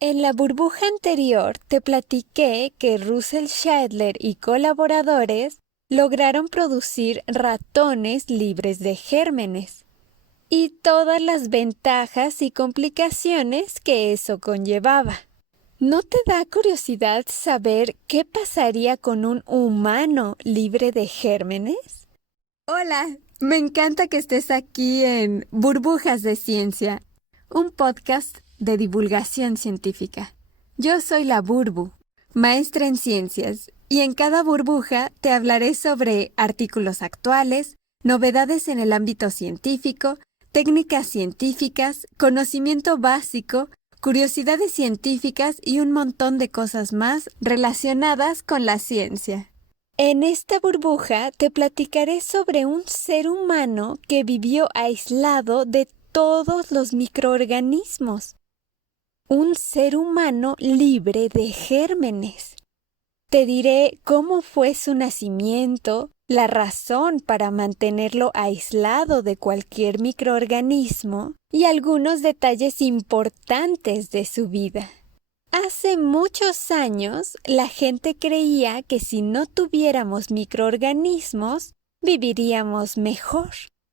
En la burbuja anterior te platiqué que Russell Shadler y colaboradores lograron producir ratones libres de gérmenes y todas las ventajas y complicaciones que eso conllevaba. ¿No te da curiosidad saber qué pasaría con un humano libre de gérmenes? Hola, me encanta que estés aquí en Burbujas de Ciencia, un podcast de divulgación científica. Yo soy la Burbu, maestra en ciencias, y en cada burbuja te hablaré sobre artículos actuales, novedades en el ámbito científico, técnicas científicas, conocimiento básico, curiosidades científicas y un montón de cosas más relacionadas con la ciencia. En esta burbuja te platicaré sobre un ser humano que vivió aislado de todos los microorganismos. Un ser humano libre de gérmenes. Te diré cómo fue su nacimiento, la razón para mantenerlo aislado de cualquier microorganismo y algunos detalles importantes de su vida. Hace muchos años, la gente creía que si no tuviéramos microorganismos, viviríamos mejor,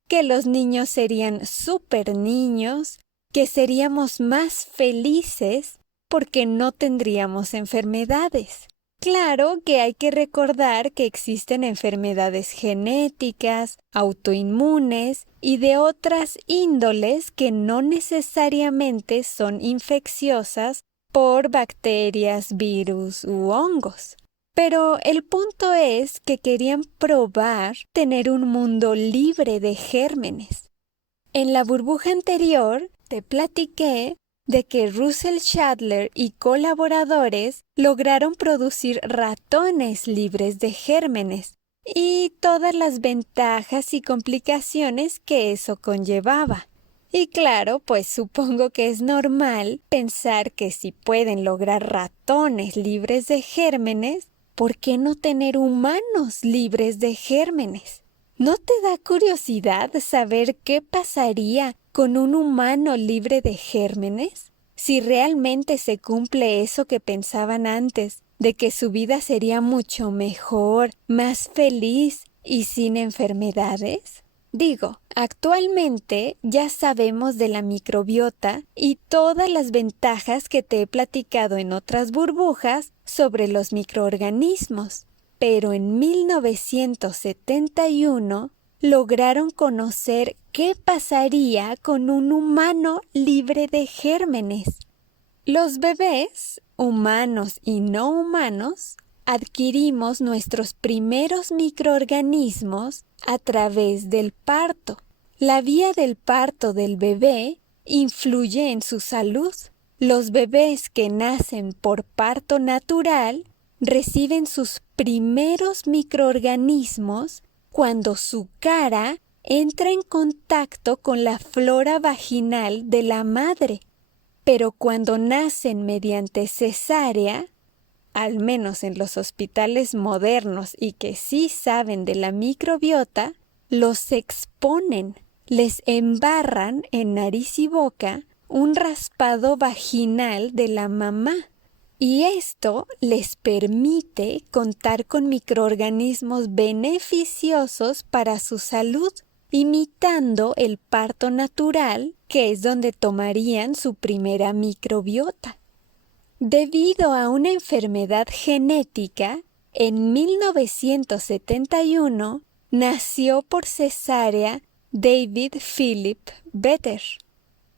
que los niños serían súper niños, que seríamos más felices porque no tendríamos enfermedades. Claro que hay que recordar que existen enfermedades genéticas, autoinmunes y de otras índoles que no necesariamente son infecciosas por bacterias, virus u hongos. Pero el punto es que querían probar tener un mundo libre de gérmenes. En la burbuja anterior te platiqué de que Russell Shadler y colaboradores lograron producir ratones libres de gérmenes y todas las ventajas y complicaciones que eso conllevaba. Y claro, pues supongo que es normal pensar que si pueden lograr ratones libres de gérmenes, ¿por qué no tener humanos libres de gérmenes? ¿No te da curiosidad saber qué pasaría con un humano libre de gérmenes? Si realmente se cumple eso que pensaban antes, de que su vida sería mucho mejor, más feliz y sin enfermedades. Digo, actualmente ya sabemos de la microbiota y todas las ventajas que te he platicado en otras burbujas sobre los microorganismos. Pero en 1971 lograron conocer qué pasaría con un humano libre de gérmenes. Los bebés, humanos y no humanos, adquirimos nuestros primeros microorganismos a través del parto. La vía del parto del bebé influye en su salud. Los bebés que nacen por parto natural reciben sus primeros microorganismos cuando su cara entra en contacto con la flora vaginal de la madre. Pero cuando nacen mediante cesárea, al menos en los hospitales modernos y que sí saben de la microbiota, los exponen, les embarran en nariz y boca un raspado vaginal de la mamá. Y esto les permite contar con microorganismos beneficiosos para su salud, imitando el parto natural, que es donde tomarían su primera microbiota. Debido a una enfermedad genética, en 1971 nació por cesárea David Philip Vetter,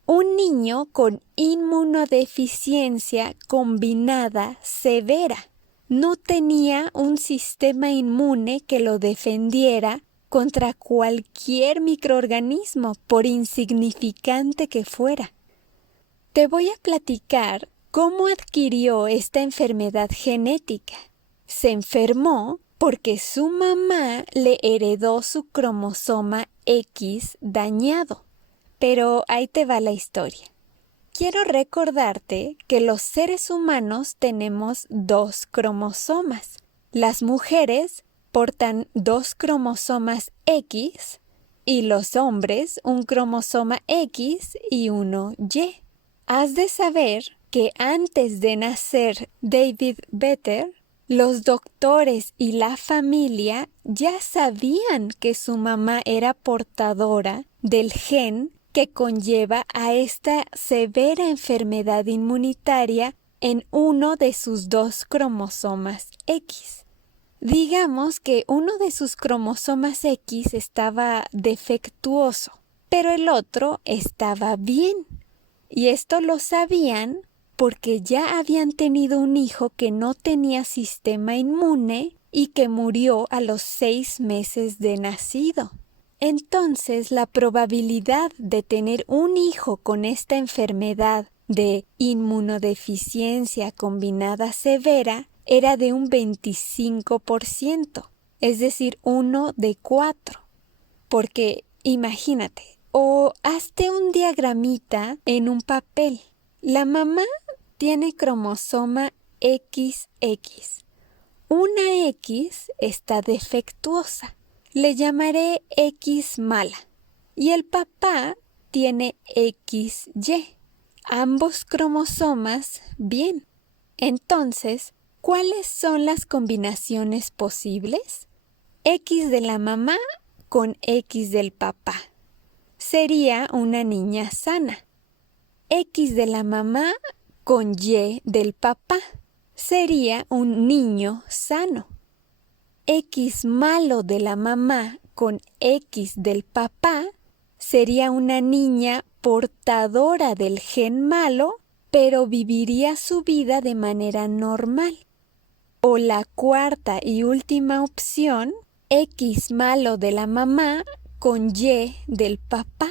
un niño con inmunodeficiencia combinada severa. No tenía un sistema inmune que lo defendiera contra cualquier microorganismo, por insignificante que fuera. Te voy a platicar cómo adquirió esta enfermedad genética. Se enfermó porque su mamá le heredó su cromosoma X dañado. Pero ahí te va la historia. Quiero recordarte que los seres humanos tenemos 2 cromosomas. Las mujeres portan 2 cromosomas X y los hombres un cromosoma X y uno Y. Has de saber que antes de nacer David Vetter, los doctores y la familia ya sabían que su mamá era portadora del gen que conlleva a esta severa enfermedad inmunitaria en uno de sus 2 cromosomas X. Digamos que uno de sus cromosomas X estaba defectuoso, pero el otro estaba bien. Y esto lo sabían porque ya habían tenido un hijo que no tenía sistema inmune y que murió a los 6 meses de nacido. Entonces, la probabilidad de tener un hijo con esta enfermedad de inmunodeficiencia combinada severa era de un 25%, es decir, 1 de 4. Porque imagínate, o hazte un diagramita en un papel. La mamá tiene cromosoma XX. Una X está defectuosa. Le llamaré X mala. Y el papá tiene XY. Ambos cromosomas bien. Entonces, ¿cuáles son las combinaciones posibles? X de la mamá con X del papá. Sería una niña sana. X de la mamá con Y del papá. Sería un niño sano. X malo de la mamá con X del papá sería una niña portadora del gen malo, pero viviría su vida de manera normal. O la cuarta y última opción, X malo de la mamá con Y del papá.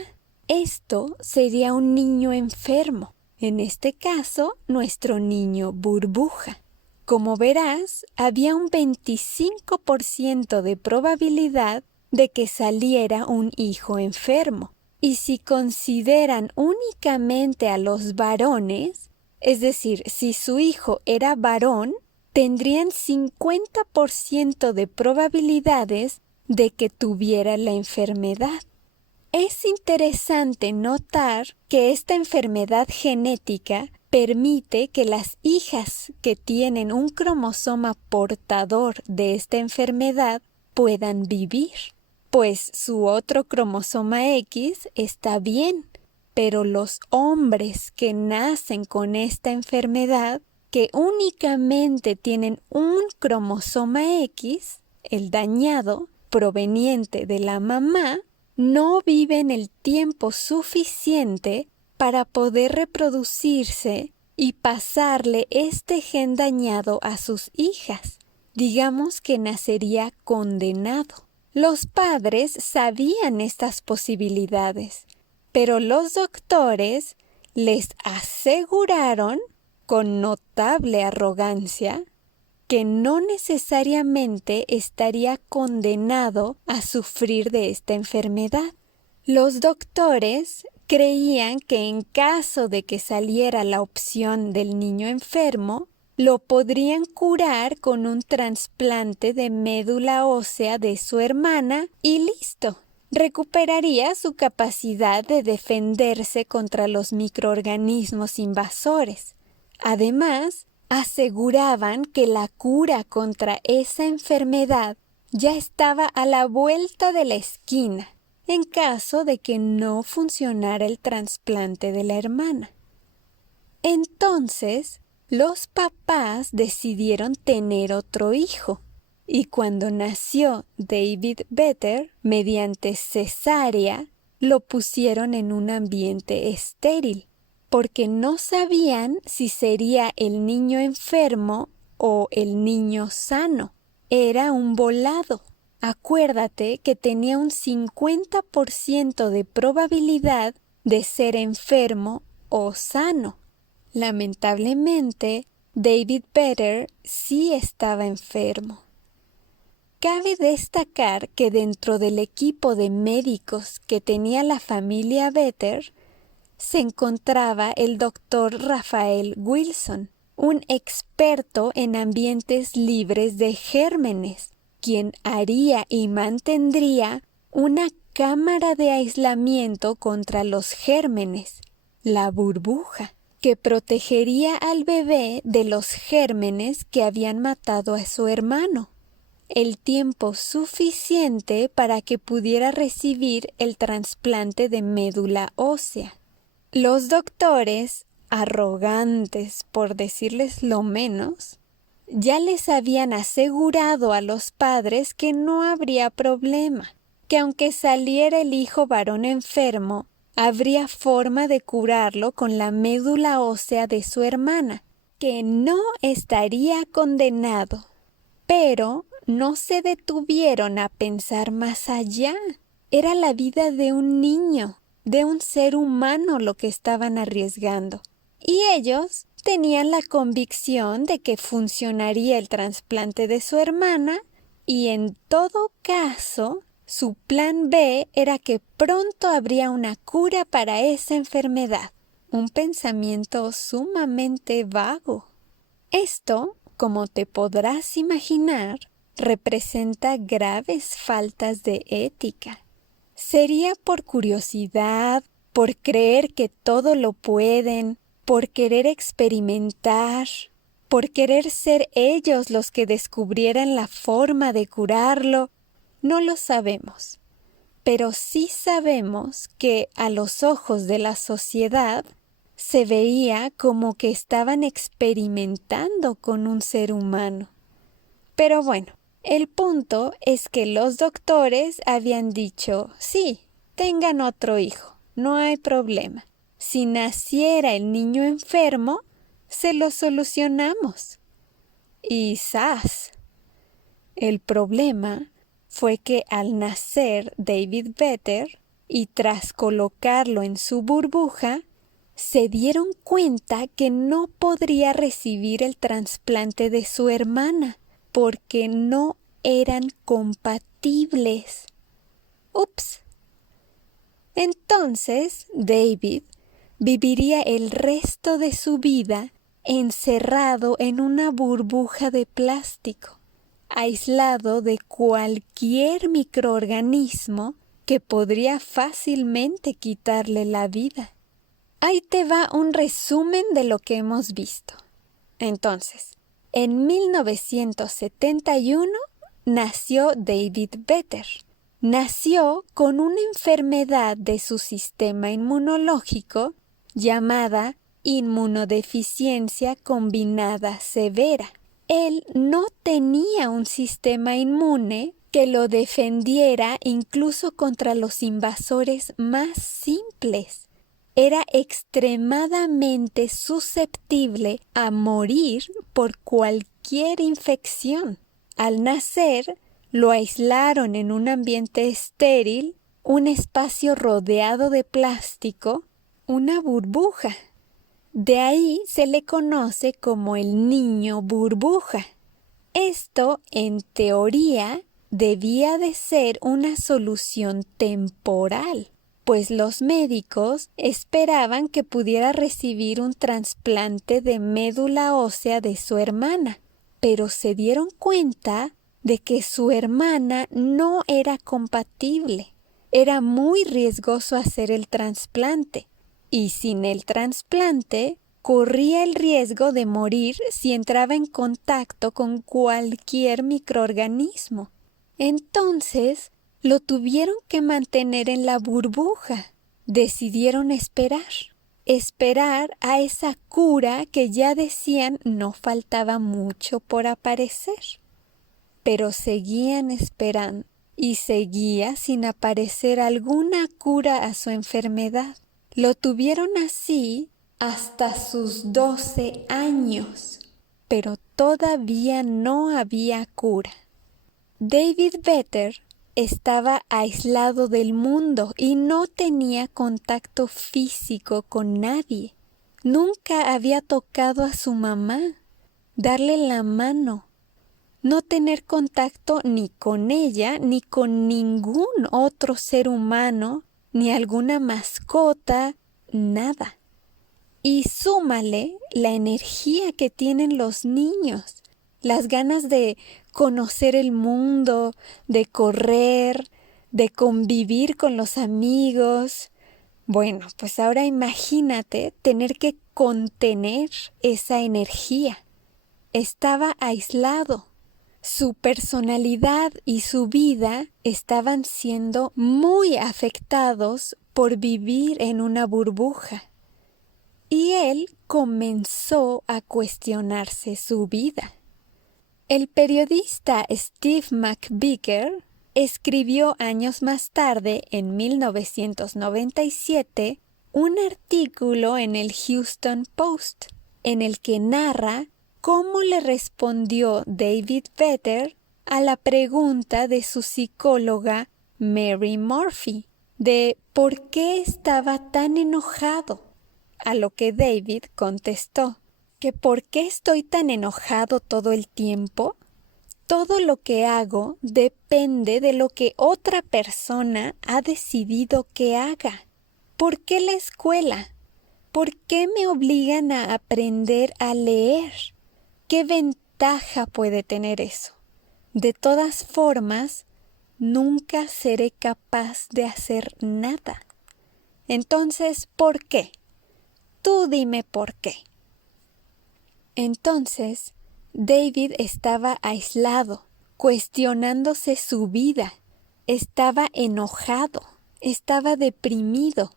Esto sería un niño enfermo, en este caso, nuestro niño burbuja. Como verás, había un 25% de probabilidad de que saliera un hijo enfermo. Y si consideran únicamente a los varones, es decir, si su hijo era varón, tendrían 50% de probabilidades de que tuviera la enfermedad. Es interesante notar que esta enfermedad genética permite que las hijas que tienen un cromosoma portador de esta enfermedad puedan vivir, pues su otro cromosoma X está bien, pero los hombres que nacen con esta enfermedad, que únicamente tienen un cromosoma X, el dañado, proveniente de la mamá, no viven el tiempo suficiente para poder reproducirse y pasarle este gen dañado a sus hijas. Digamos que nacería condenado. Los padres sabían estas posibilidades, pero los doctores les aseguraron, con notable arrogancia, que no necesariamente estaría condenado a sufrir de esta enfermedad. Los doctores creían que en caso de que saliera la opción del niño enfermo, lo podrían curar con un trasplante de médula ósea de su hermana y listo. Recuperaría su capacidad de defenderse contra los microorganismos invasores. Además, aseguraban que la cura contra esa enfermedad ya estaba a la vuelta de la esquina, en caso de que no funcionara el trasplante de la hermana. Entonces, los papás decidieron tener otro hijo, y cuando nació David Vetter, mediante cesárea, lo pusieron en un ambiente estéril, porque no sabían si sería el niño enfermo o el niño sano. Era un volado. Acuérdate que tenía un 50% de probabilidad de ser enfermo o sano. Lamentablemente, David Vetter sí estaba enfermo. Cabe destacar que dentro del equipo de médicos que tenía la familia Vetter, se encontraba el doctor Raphael Wilson, un experto en ambientes libres de gérmenes, quien haría y mantendría una cámara de aislamiento contra los gérmenes, la burbuja. que protegería al bebé de los gérmenes que habían matado a su hermano, el tiempo suficiente para que pudiera recibir el trasplante de médula ósea. Los doctores, arrogantes por decirles lo menos, ya les habían asegurado a los padres que no habría problema, que aunque saliera el hijo varón enfermo, habría forma de curarlo con la médula ósea de su hermana, que no estaría condenado. Pero no se detuvieron a pensar más allá. Era la vida de un niño, de un ser humano lo que estaban arriesgando. Y ellos tenían la convicción de que funcionaría el trasplante de su hermana y en todo caso, su plan B era que pronto habría una cura para esa enfermedad. Un pensamiento sumamente vago. Esto, como te podrás imaginar, representa graves faltas de ética. Sería por curiosidad, por creer que todo lo pueden, por querer experimentar, por querer ser ellos los que descubrieran la forma de curarlo. No lo sabemos, pero sí sabemos que a los ojos de la sociedad se veía como que estaban experimentando con un ser humano. Pero bueno, el punto es que los doctores habían dicho, sí, tengan otro hijo, no hay problema. Si naciera el niño enfermo, se lo solucionamos. Y ¡zas! El problema fue que al nacer David Vetter y tras colocarlo en su burbuja, se dieron cuenta que no podría recibir el trasplante de su hermana porque no eran compatibles. ¡Ups! Entonces David viviría el resto de su vida encerrado en una burbuja de plástico, aislado de cualquier microorganismo que podría fácilmente quitarle la vida. Ahí te va un resumen de lo que hemos visto. Entonces, en 1971 nació David Vetter. Nació con una enfermedad de su sistema inmunológico llamada inmunodeficiencia combinada severa. Él no tenía un sistema inmune que lo defendiera incluso contra los invasores más simples. Era extremadamente susceptible a morir por cualquier infección. Al nacer, lo aislaron en un ambiente estéril, un espacio rodeado de plástico, una burbuja. De ahí se le conoce como el niño burbuja. Esto, en teoría, debía de ser una solución temporal, pues los médicos esperaban que pudiera recibir un trasplante de médula ósea de su hermana, pero se dieron cuenta de que su hermana no era compatible. Era muy riesgoso hacer el trasplante, y sin el trasplante corría el riesgo de morir si entraba en contacto con cualquier microorganismo. Entonces, lo tuvieron que mantener en la burbuja. Decidieron esperar a esa cura que ya decían no faltaba mucho por aparecer. Pero seguían esperando y seguía sin aparecer alguna cura a su enfermedad. Lo tuvieron así hasta sus 12 años, pero todavía no había cura. David Vetter estaba aislado del mundo y no tenía contacto físico con nadie. Nunca había tocado a su mamá, darle la mano, no tener contacto ni con ella ni con ningún otro ser humano, ni alguna mascota, nada. Y súmale la energía que tienen los niños, las ganas de conocer el mundo, de correr, de convivir con los amigos, Bueno, pues ahora imagínate tener que contener esa energía. Estaba aislado. Su personalidad y su vida estaban siendo muy afectados por vivir en una burbuja. Y él comenzó a cuestionarse su vida. El periodista Steve McVicker escribió años más tarde, en 1997, un artículo en el Houston Post, en el que narra cómo le respondió David Vetter a la pregunta de su psicóloga Mary Murphy de por qué estaba tan enojado, a lo que David contestó que ¿por qué estoy tan enojado todo el tiempo? Todo lo que hago depende de lo que otra persona ha decidido que haga. ¿Por qué la escuela? ¿Por qué me obligan a aprender a leer? ¿Qué ventaja puede tener eso? De todas formas, nunca seré capaz de hacer nada. Entonces, ¿por qué? Tú dime por qué. Entonces, David estaba aislado, cuestionándose su vida. Estaba enojado, estaba deprimido.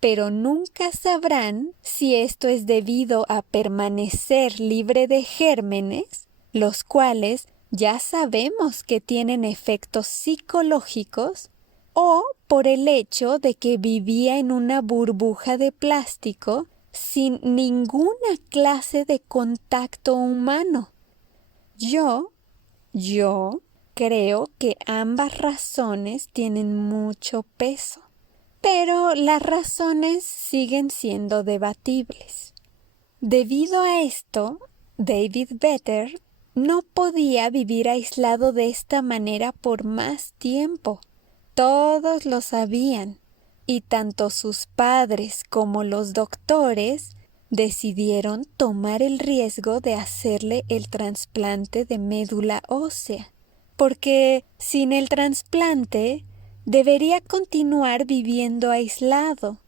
Pero nunca sabrán si esto es debido a permanecer libre de gérmenes, los cuales ya sabemos que tienen efectos psicológicos, o por el hecho de que vivía en una burbuja de plástico sin ninguna clase de contacto humano. Yo creo que ambas razones tienen mucho peso. Pero las razones siguen siendo debatibles. Debido a esto, David Vetter no podía vivir aislado de esta manera por más tiempo. Todos lo sabían, y tanto sus padres como los doctores decidieron tomar el riesgo de hacerle el trasplante de médula ósea, porque sin el trasplante debería continuar viviendo aislado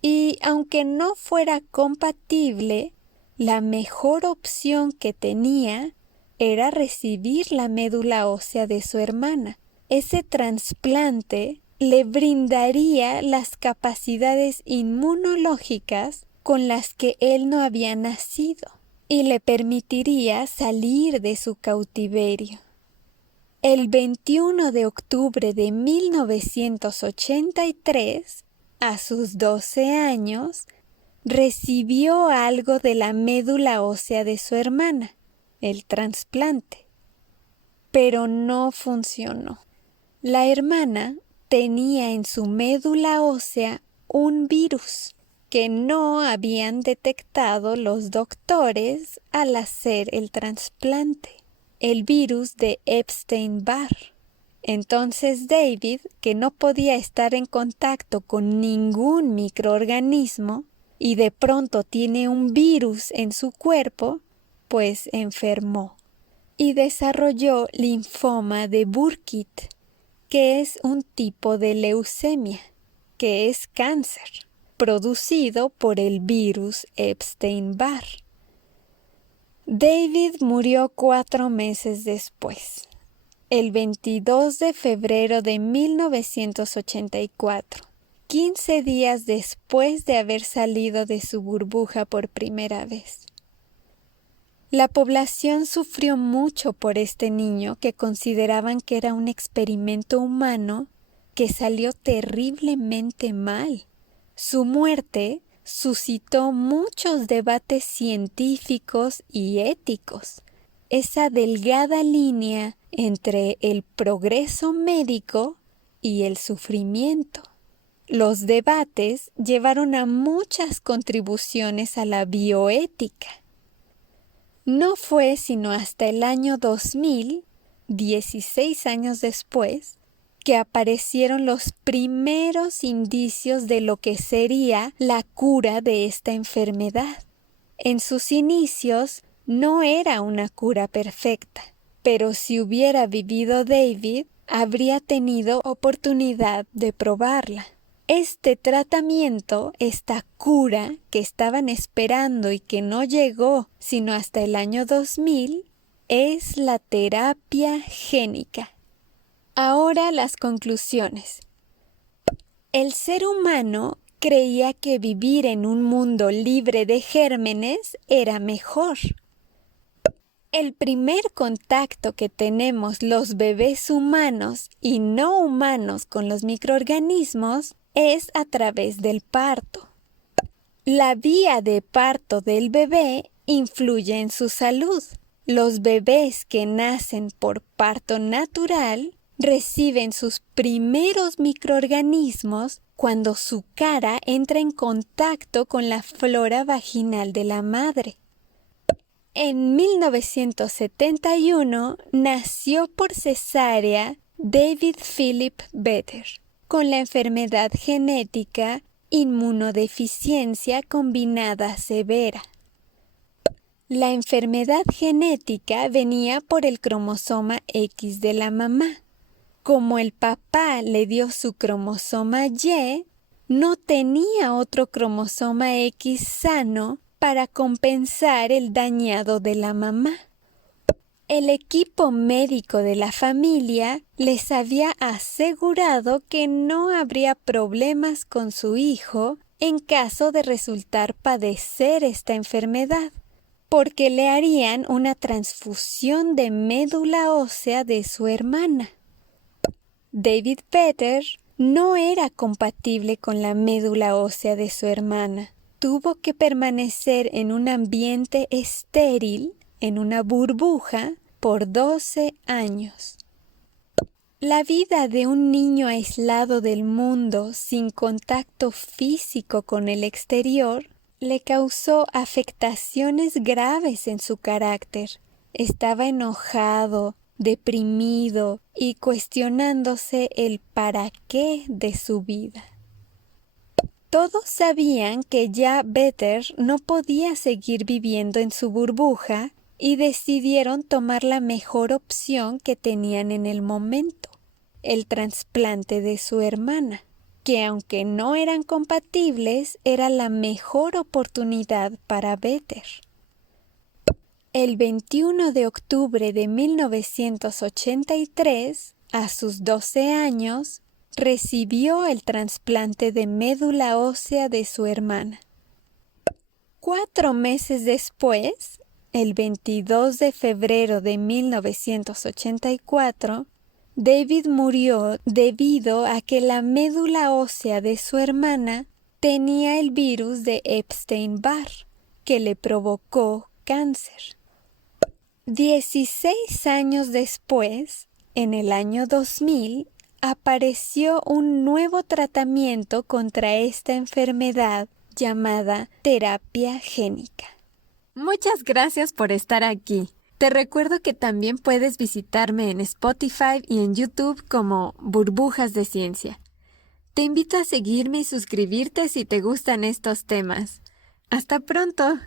y, aunque no fuera compatible, la mejor opción que tenía era recibir la médula ósea de su hermana. Ese trasplante le brindaría las capacidades inmunológicas con las que él no había nacido y le permitiría salir de su cautiverio. El 21 de octubre de 1983, a sus 12 años, recibió algo de la médula ósea de su hermana, el trasplante. Pero no funcionó. La hermana tenía en su médula ósea un virus que no habían detectado los doctores al hacer el trasplante. El virus de Epstein-Barr. Entonces David, que no podía estar en contacto con ningún microorganismo y de pronto tiene un virus en su cuerpo, pues enfermó y desarrolló linfoma de Burkitt, que es un tipo de leucemia, que es cáncer, producido por el virus Epstein-Barr. David murió 4 meses después, el 22 de febrero de 1984, 15 días después de haber salido de su burbuja por primera vez. La población sufrió mucho por este niño que consideraban que era un experimento humano que salió terriblemente mal. Su muerte suscitó muchos debates científicos y éticos. Esa delgada línea entre el progreso médico y el sufrimiento. Los debates llevaron a muchas contribuciones a la bioética. No fue sino hasta el año 2000, 16 años después, que aparecieron los primeros indicios de lo que sería la cura de esta enfermedad. En sus inicios no era una cura perfecta, pero si hubiera vivido David, habría tenido oportunidad de probarla. Este tratamiento, esta cura que estaban esperando y que no llegó sino hasta el año 2000, es la terapia génica. Ahora las conclusiones. El ser humano creía que vivir en un mundo libre de gérmenes era mejor. El primer contacto que tenemos los bebés humanos y no humanos con los microorganismos es a través del parto. La vía de parto del bebé influye en su salud. Los bebés que nacen por parto natural reciben sus primeros microorganismos cuando su cara entra en contacto con la flora vaginal de la madre. En 1971 nació por cesárea David Philip Vetter, con la enfermedad genética inmunodeficiencia combinada severa. La enfermedad genética venía por el cromosoma X de la mamá. Como el papá le dio su cromosoma Y, no tenía otro cromosoma X sano para compensar el dañado de la mamá. El equipo médico de la familia les había asegurado que no habría problemas con su hijo en caso de resultar padecer esta enfermedad, porque le harían una transfusión de médula ósea de su hermana. David Vetter no era compatible con la médula ósea de su hermana. Tuvo que permanecer en un ambiente estéril, en una burbuja, por 12 años. La vida de un niño aislado del mundo, sin contacto físico con el exterior, le causó afectaciones graves en su carácter. Estaba enojado, deprimido y cuestionándose el para qué de su vida. Todos sabían que ya Vetter no podía seguir viviendo en su burbuja y decidieron tomar la mejor opción que tenían en el momento, el trasplante de su hermana, que aunque no eran compatibles, era la mejor oportunidad para Vetter. El 21 de octubre de 1983, a sus 12 años, recibió el trasplante de médula ósea de su hermana. 4 meses después, el 22 de febrero de 1984, David murió debido a que la médula ósea de su hermana tenía el virus de Epstein-Barr, que le provocó cáncer. 16 años después, en el año 2000, apareció un nuevo tratamiento contra esta enfermedad llamada terapia génica. Muchas gracias por estar aquí. Te recuerdo que también puedes visitarme en Spotify y en YouTube como Burbujas de Ciencia. Te invito a seguirme y suscribirte si te gustan estos temas. ¡Hasta pronto!